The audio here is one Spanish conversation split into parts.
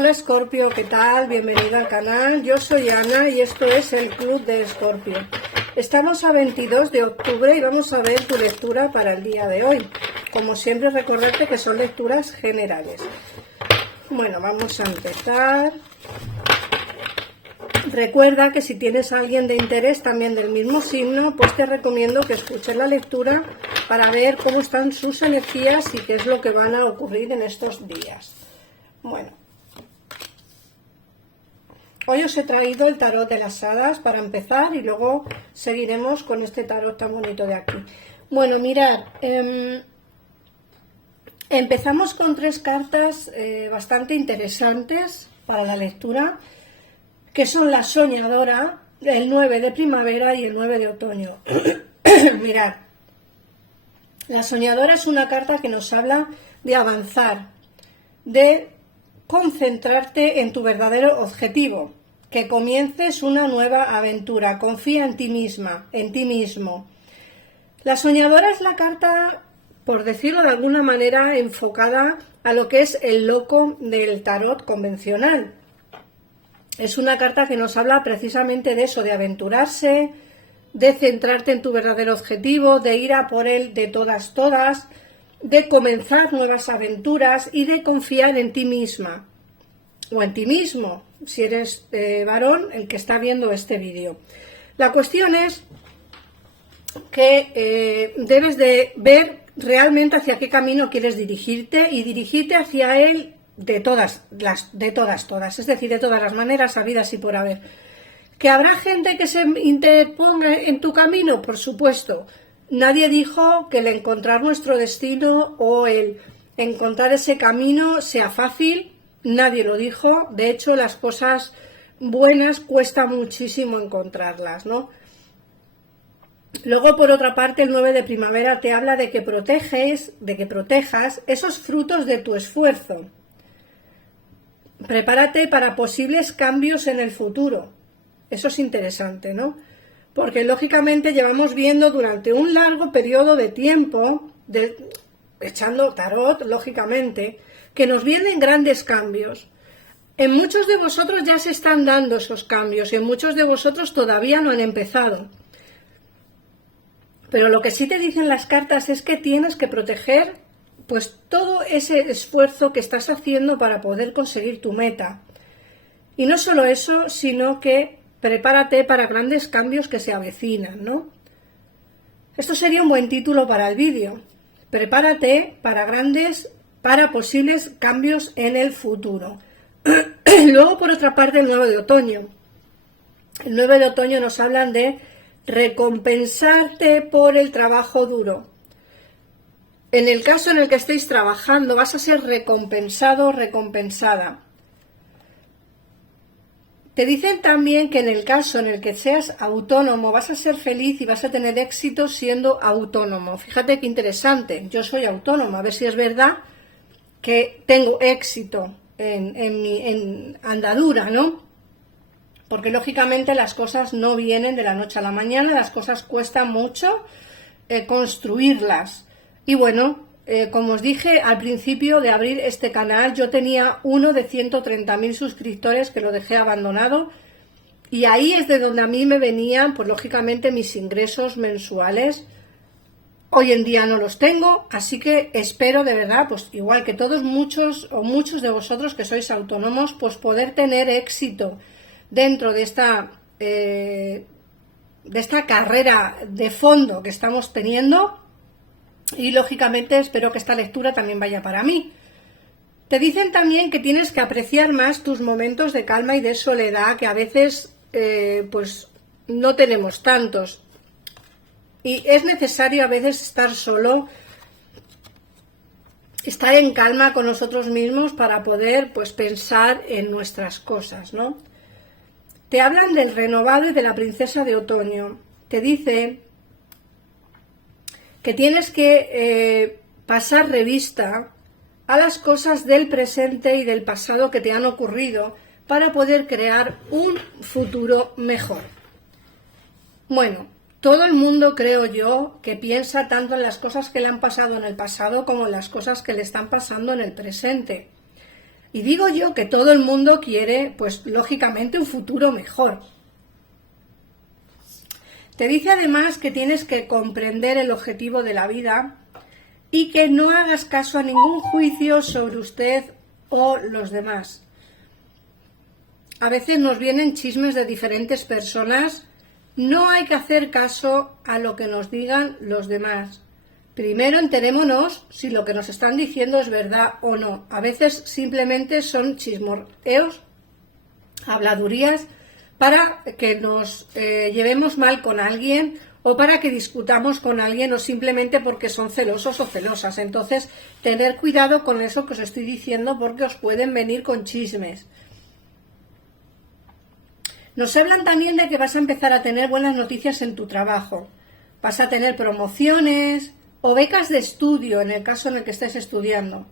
Hola Escorpio, ¿qué tal? Bienvenida al canal. Yo soy Ana y esto es el Club de Escorpio. Estamos a 22 de octubre y vamos a ver tu lectura para el día de hoy. Como siempre, recordarte que son lecturas generales. Bueno, vamos a empezar. Recuerda que si tienes a alguien de interés también del mismo signo, pues te recomiendo que escuches la lectura para ver cómo están sus energías y qué es lo que van a ocurrir en estos días. Bueno, hoy os he traído el tarot de las hadas para empezar y luego seguiremos con este tarot tan bonito de aquí. Bueno, mirad, empezamos con tres cartas bastante interesantes para la lectura, que son la soñadora, el 9 de primavera y el 9 de otoño. Mirad, la soñadora es una carta que nos habla de avanzar, de concentrarte en tu verdadero objetivo, que comiences una nueva aventura, confía en ti misma, en ti mismo. La soñadora es la carta, por decirlo de alguna manera, enfocada a lo que es el loco del tarot convencional. Es una carta que nos habla precisamente de eso, de aventurarse, de centrarte en tu verdadero objetivo, de ir a por él de todas, de comenzar nuevas aventuras y de confiar en ti misma o en ti mismo, si eres varón el que está viendo este vídeo. La cuestión es que debes de ver realmente hacia qué camino quieres dirigirte y dirigirte hacia él de todas, es decir, de todas las maneras habidas y por haber. ¿Que habrá gente que se interponga en tu camino? Por supuesto. Nadie dijo que el encontrar nuestro destino o el encontrar ese camino sea fácil, nadie lo dijo. De hecho, las cosas buenas cuesta muchísimo encontrarlas, ¿no? Luego, por otra parte, el 9 de primavera te habla de que protejas esos frutos de tu esfuerzo. Prepárate para posibles cambios en el futuro. Eso es interesante, ¿no? Porque lógicamente llevamos viendo durante un largo periodo de tiempo, echando tarot, lógicamente, que nos vienen grandes cambios. En muchos de vosotros ya se están dando esos cambios y en muchos de vosotros todavía no han empezado. Pero lo que sí te dicen las cartas es que tienes que proteger pues todo ese esfuerzo que estás haciendo para poder conseguir tu meta. Y no solo eso, sino que prepárate para grandes cambios que se avecinan, ¿no? Esto sería un buen título para el vídeo. Prepárate para posibles cambios en el futuro. Luego, por otra parte, el 9 de otoño. El 9 de otoño nos hablan de recompensarte por el trabajo duro. En el caso en el que estéis trabajando, vas a ser recompensado, recompensada. Te dicen también que en el caso en el que seas autónomo, vas a ser feliz y vas a tener éxito siendo autónomo. Fíjate qué interesante, yo soy autónoma, a ver si es verdad que tengo éxito en mi andadura, ¿no? Porque lógicamente las cosas no vienen de la noche a la mañana, las cosas cuestan mucho construirlas. Y bueno, como os dije al principio de abrir este canal, yo tenía uno de 130.000 suscriptores que lo dejé abandonado y ahí es de donde a mí me venían, pues lógicamente, mis ingresos mensuales. Hoy en día no los tengo, así que espero de verdad, pues igual que muchos de vosotros que sois autónomos, pues poder tener éxito dentro de esta carrera de fondo que estamos teniendo. Y lógicamente espero que esta lectura también vaya para mí. Te dicen también que tienes que apreciar más tus momentos de calma y de soledad, que a veces pues no tenemos tantos. Y es necesario a veces estar solo, estar en calma con nosotros mismos para poder pues pensar en nuestras cosas, ¿no? Te hablan del renovado y de la princesa de otoño. Te dice que tienes que pasar revista a las cosas del presente y del pasado que te han ocurrido para poder crear un futuro mejor. Bueno, todo el mundo, creo yo, que piensa tanto en las cosas que le han pasado en el pasado como en las cosas que le están pasando en el presente. Y digo yo que todo el mundo quiere, pues lógicamente, un futuro mejor. Te dice además que tienes que comprender el objetivo de la vida y que no hagas caso a ningún juicio sobre usted o los demás. A veces nos vienen chismes de diferentes personas. No hay que hacer caso a lo que nos digan los demás. Primero enterémonos si lo que nos están diciendo es verdad o no. A veces simplemente son chismorreos, habladurías, para que nos llevemos mal con alguien o para que discutamos con alguien o simplemente porque son celosos o celosas. Entonces, tener cuidado con eso que os estoy diciendo porque os pueden venir con chismes. Nos hablan también de que vas a empezar a tener buenas noticias en tu trabajo. Vas a tener promociones o becas de estudio en el caso en el que estés estudiando.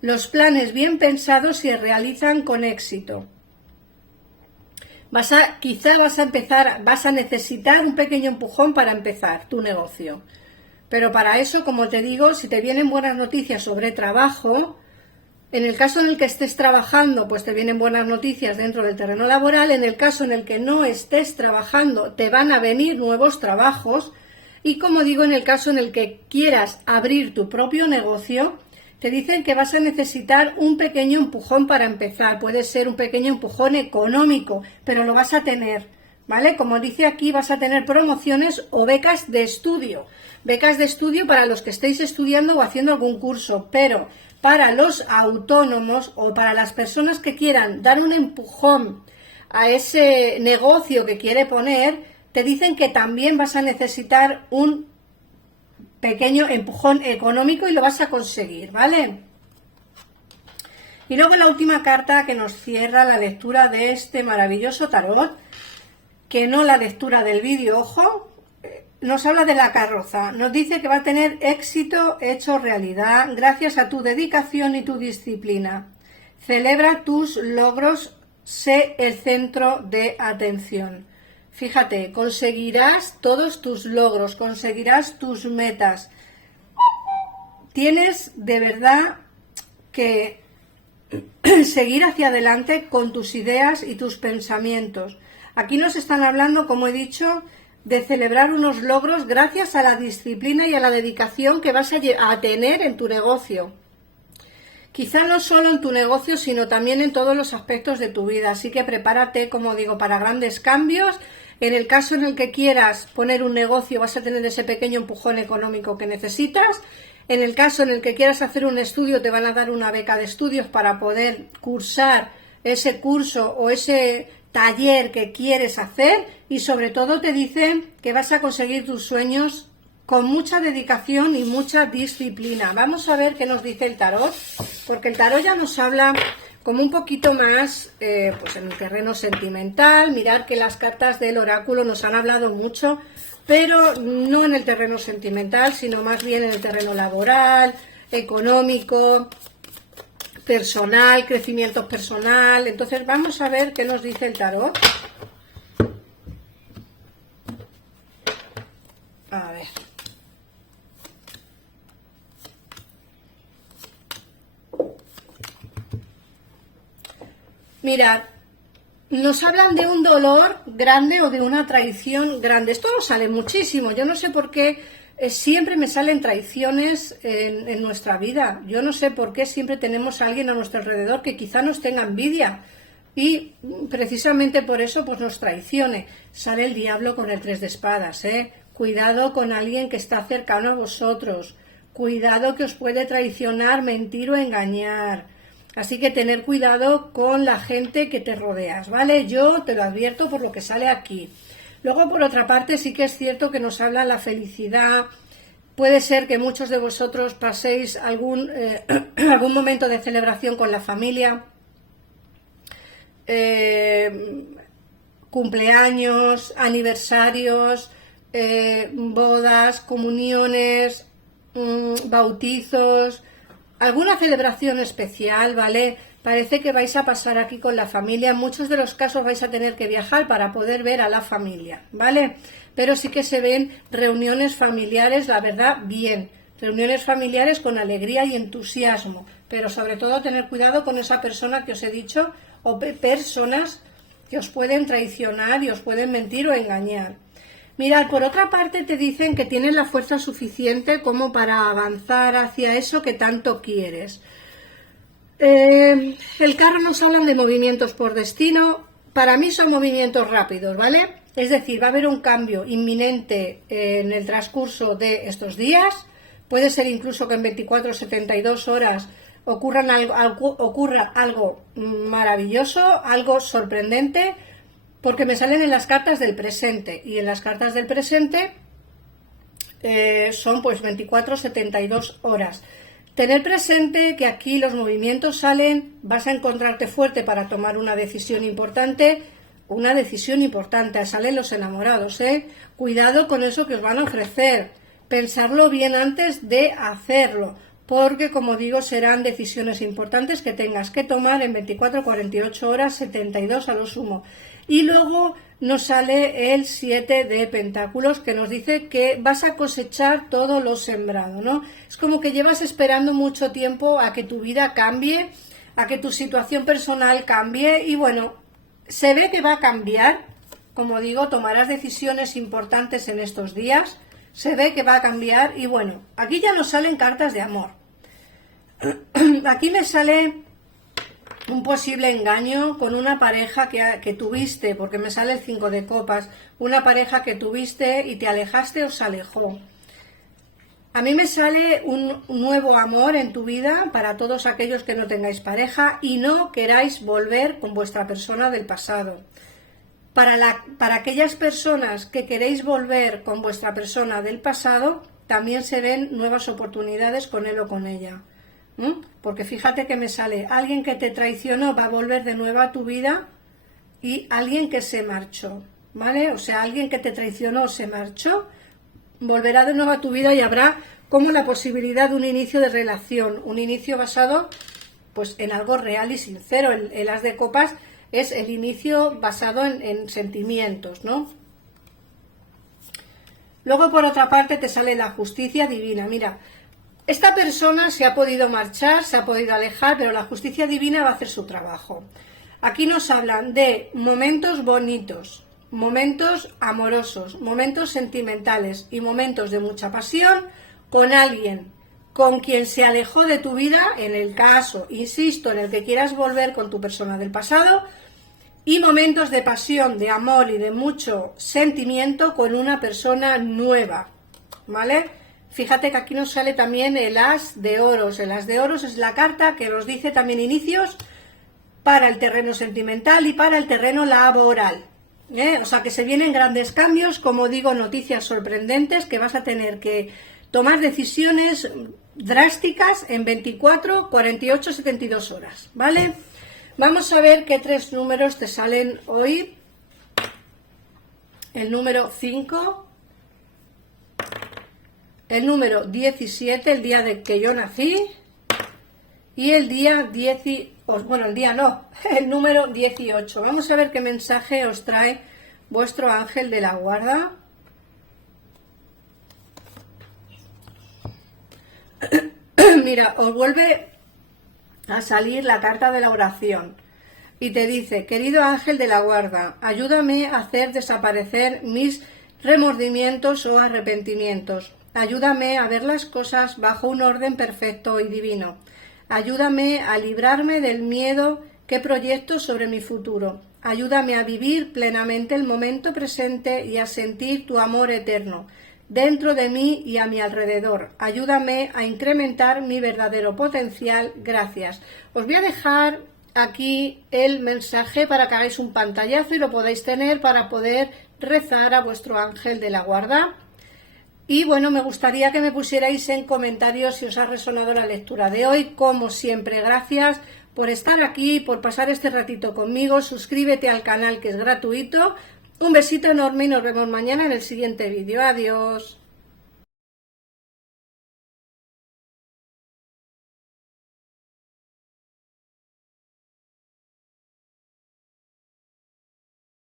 Los planes bien pensados se realizan con éxito. Quizá vas a necesitar un pequeño empujón para empezar tu negocio. Pero para eso, como te digo, si te vienen buenas noticias sobre trabajo, en el caso en el que estés trabajando, pues te vienen buenas noticias dentro del terreno laboral. En el caso en el que no estés trabajando, te van a venir nuevos trabajos. Y como digo, en el caso en el que quieras abrir tu propio negocio, te dicen que vas a necesitar un pequeño empujón para empezar. Puede ser un pequeño empujón económico, pero lo vas a tener, ¿vale? Como dice aquí, vas a tener promociones o becas de estudio. Becas de estudio para los que estéis estudiando o haciendo algún curso, pero para los autónomos o para las personas que quieran dar un empujón a ese negocio que quiere poner, te dicen que también vas a necesitar un pequeño empujón económico y lo vas a conseguir, ¿vale? Y luego la última carta que nos cierra la lectura de este maravilloso tarot, que no la lectura del vídeo, ojo, nos habla de la carroza. Nos dice que va a tener éxito hecho realidad gracias a tu dedicación y tu disciplina. Celebra tus logros, sé el centro de atención. Fíjate, conseguirás todos tus logros, conseguirás tus metas. Tienes de verdad que seguir hacia adelante con tus ideas y tus pensamientos. Aquí nos están hablando, como he dicho, de celebrar unos logros gracias a la disciplina y a la dedicación que vas a tener en tu negocio. Quizá no solo en tu negocio, sino también en todos los aspectos de tu vida. Así que prepárate, como digo, para grandes cambios. En el caso en el que quieras poner un negocio, vas a tener ese pequeño empujón económico que necesitas. En el caso en el que quieras hacer un estudio, te van a dar una beca de estudios para poder cursar ese curso o ese taller que quieres hacer, y sobre todo te dicen que vas a conseguir tus sueños con mucha dedicación y mucha disciplina. Vamos a ver qué nos dice el tarot, porque el tarot ya nos habla como un poquito más pues en el terreno sentimental. Mirad que las cartas del oráculo nos han hablado mucho, pero no en el terreno sentimental, sino más bien en el terreno laboral, económico, personal, crecimiento personal. Entonces vamos a ver qué nos dice el tarot. A ver. Mirad, nos hablan de un dolor grande o de una traición grande. Esto nos sale muchísimo. Yo no sé por qué siempre me salen traiciones en nuestra vida. Yo no sé por qué siempre tenemos a alguien a nuestro alrededor que quizá nos tenga envidia y precisamente por eso pues nos traicione. Sale el diablo con el 3 de espadas, ¿eh? Cuidado con alguien que está cercano a vosotros. Cuidado que os puede traicionar, mentir o engañar. Así que tener cuidado con la gente que te rodeas, ¿vale? Yo te lo advierto por lo que sale aquí. Luego, por otra parte, sí que es cierto que nos habla la felicidad. Puede ser que muchos de vosotros paséis algún momento de celebración con la familia, cumpleaños, aniversarios, bodas, comuniones, bautizos, alguna celebración especial, ¿vale? Parece que vais a pasar aquí con la familia. En muchos de los casos vais a tener que viajar para poder ver a la familia, ¿vale? Pero sí que se ven reuniones familiares, la verdad, bien. Reuniones familiares con alegría y entusiasmo. pero sobre todo tener cuidado con esa persona que os he dicho, o personas que os pueden traicionar y os pueden mentir o engañar. Mirad, por otra parte te dicen que tienes la fuerza suficiente como para avanzar hacia eso que tanto quieres. El carro nos hablan de movimientos por destino. Para mí son movimientos rápidos, ¿vale? Es decir, va a haber un cambio inminente en el transcurso de estos días. Puede ser incluso que en 24 o 72 horas ocurra algo maravilloso, algo sorprendente, porque me salen en las cartas del presente, y en las cartas del presente son pues 24 o 72 horas. Tener presente que aquí los movimientos salen, vas a encontrarte fuerte para tomar una decisión importante, salen los enamorados, Cuidado con eso que os van a ofrecer, pensarlo bien antes de hacerlo, porque como digo, serán decisiones importantes que tengas que tomar en 24, 48 horas, 72 a lo sumo. Y luego nos sale el 7 de pentáculos, que nos dice que vas a cosechar todo lo sembrado, ¿no? Es como que llevas esperando mucho tiempo a que tu vida cambie, a que tu situación personal cambie, y bueno, se ve que va a cambiar. Como digo, tomarás decisiones importantes en estos días, se ve que va a cambiar, y bueno, aquí ya nos salen cartas de amor. Aquí me sale un posible engaño con una pareja que tuviste, porque me sale el 5 de copas, una pareja que tuviste y te alejaste o se alejó. A mí me sale un nuevo amor en tu vida para todos aquellos que no tengáis pareja y no queráis volver con vuestra persona del pasado. Para aquellas personas que queréis volver con vuestra persona del pasado, también se ven nuevas oportunidades con él o con ella. Porque fíjate que me sale alguien que te traicionó, va a volver de nuevo a tu vida, y alguien que se marchó, ¿vale? O sea, alguien que te traicionó o se marchó, volverá de nuevo a tu vida, y habrá como la posibilidad de un inicio de relación, un inicio basado pues en algo real y sincero. El as de copas es el inicio basado en sentimientos, ¿no? Luego, por otra parte, te sale la justicia divina. Mira, esta persona se ha podido marchar, se ha podido alejar, pero la justicia divina va a hacer su trabajo. Aquí nos hablan de momentos bonitos, momentos amorosos, momentos sentimentales y momentos de mucha pasión con alguien con quien se alejó de tu vida, en el caso, insisto, en el que quieras volver con tu persona del pasado, y momentos de pasión, de amor y de mucho sentimiento con una persona nueva, ¿vale? Fíjate que aquí nos sale también el as de oros. El as de oros es la carta que nos dice también inicios para el terreno sentimental y para el terreno laboral. O sea que se vienen grandes cambios, como digo, noticias sorprendentes, que vas a tener que tomar decisiones drásticas en 24, 48, 72 horas, ¿vale? Vamos a ver qué 3 números te salen hoy. El número 5, el número 17, el día de que yo nací, y el día el número 18. Vamos a ver qué mensaje os trae vuestro ángel de la guarda. Mira, os vuelve a salir la carta de la oración y te dice: querido ángel de la guarda, ayúdame a hacer desaparecer mis remordimientos o arrepentimientos. Ayúdame a ver las cosas bajo un orden perfecto y divino. Ayúdame a librarme del miedo que proyecto sobre mi futuro. Ayúdame a vivir plenamente el momento presente y a sentir tu amor eterno dentro de mí y a mi alrededor. Ayúdame a incrementar mi verdadero potencial. Gracias. Os voy a dejar aquí el mensaje para que hagáis un pantallazo y lo podáis tener para poder rezar a vuestro ángel de la guarda. Y bueno, me gustaría que me pusierais en comentarios si os ha resonado la lectura de hoy. Como siempre, gracias por estar aquí, por pasar este ratito conmigo. Suscríbete al canal, que es gratuito. Un besito enorme y nos vemos mañana en el siguiente vídeo. Adiós.